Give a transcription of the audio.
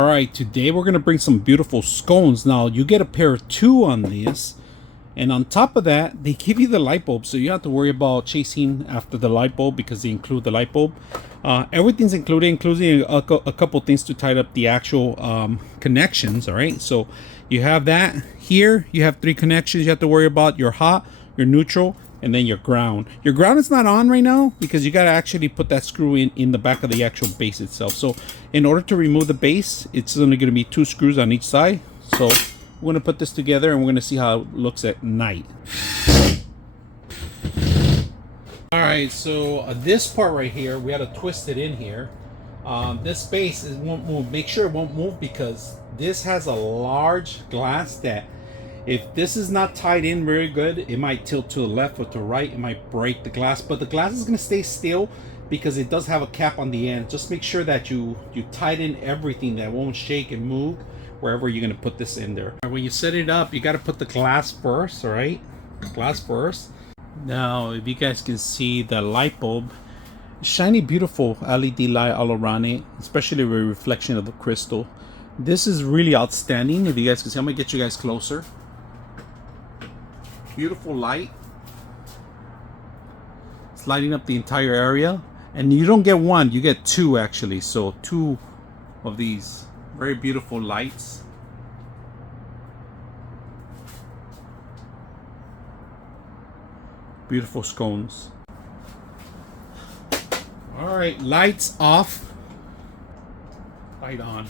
All right, today we're gonna bring some beautiful scones. Now you get a pair of 2 on this, and on top of that, they give you the light bulb, so you don't have to worry about chasing after the light bulb because they include the light bulb. Everything's included, including a couple things to tie up the actual connections. All right, so you have that here. You have 3 connections you have to worry about: your hot, your neutral, and then your ground. Your ground is not on right now because you got to actually put that screw in the back of the actual base itself. So in order to remove the base, it's only going to be 2 screws on each side. So we're going to put this together and we're going to see how it looks at night. All right, so this part right here, we had to twist it in here. This base won't move. Make sure it won't move because this has a large glass that if this is not tied in very good, it might tilt to the left or to the right. It might break the glass, but the glass is going to stay still because it does have a cap on the end. Just make sure that you tighten everything, that won't shake and move wherever you're going to put this in there. When you set it up, you got to put the glass first, all right? Glass first. Now, if you guys can see the light bulb, shiny, beautiful LED light all around it, especially with a reflection of the crystal. This is really outstanding. If you guys can see, I'm going to get you guys closer. Beautiful light. It's lighting up the entire area, and you don't get 1, you get 2 actually. So 2 of these very beautiful lights. Beautiful scones. All right, lights off, light on.